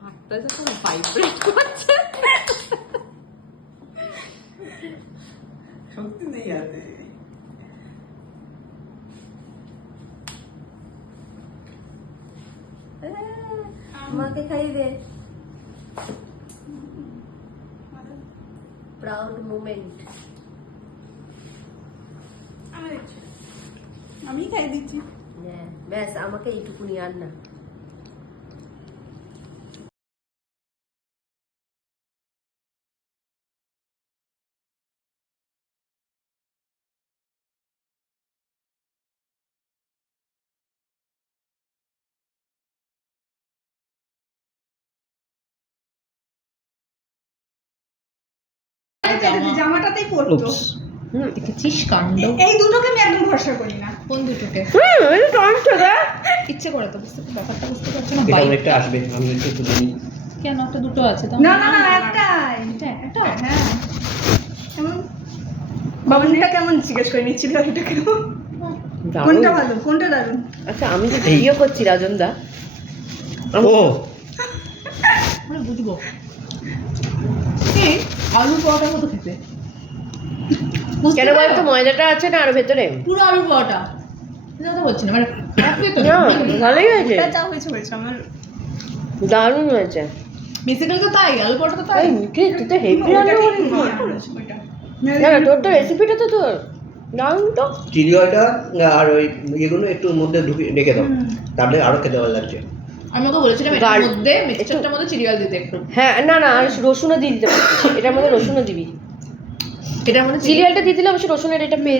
হাতটা যখন ভাইব্রেট করছে শক্তি নেই হাতে। মাকে খাইয়ে দে। Proud moment. আমি খাই দিচ্ছি। ব্যাস আমাকে এইটুকুনি আর না। জামাটাতেই পড়তো। দেখেছিস কাণ্ড? এই দুটোকে আমি একদম ভরসা করি না। কোন দুটোকে? ইচ্ছে করে তো বুঝতে ব্যাপারটা বুঝতে পারছো না। এটা অনেকটা আসবে, আমি একটু তুলে নিই। কেন একটা দুটো আছে তো? না না না একটাই। একটা হ্যাঁ কেমন বাবনটা কেমন জিজ্ঞেস করে নিচ্ছিল এটা কেমন কোনটা ভালো কোনটা দারুণ? আচ্ছা আমি তো ভিডিও করছি রাজন দা। ও মানে বুঝবো কি আলু পরোটার মতো খেতে। কেন বলতো ময়দাটা আছে না আর ভেতরে? পুরো আলু পরোটা। এটা কথা বলছি না, মানে একই তো। ভালোই হয়েছে, এটা যা হয়েছে হয়েছে আমার দারুণ হয়েছে। বেসিক্যালি তো তাই, আলু পরোটা তো তাই। তুই তো হেভি রান্না করিস। না না তোর তো রেসিপিটা তো তোর দারুণ তো। চিলি অয়েলটা আর ওই এগুলো একটু মধ্যে ঢুকিয়ে রেখে দাও, তাহলে আরো খেতে ভালো লাগছে। আমি ওকে বলেছিলাম এটার মধ্যে মিক্সচারটার মধ্যে চিরিয়াল দিতে একটু। হ্যাঁ না না আর রসুনও দিয়ে দিতে পারিস, এটার মধ্যে রসুনও দিবি। এটার মধ্যে সিরিয়ালটা দিয়ে দিলে অবশ্য রসুনের এটা পেয়ে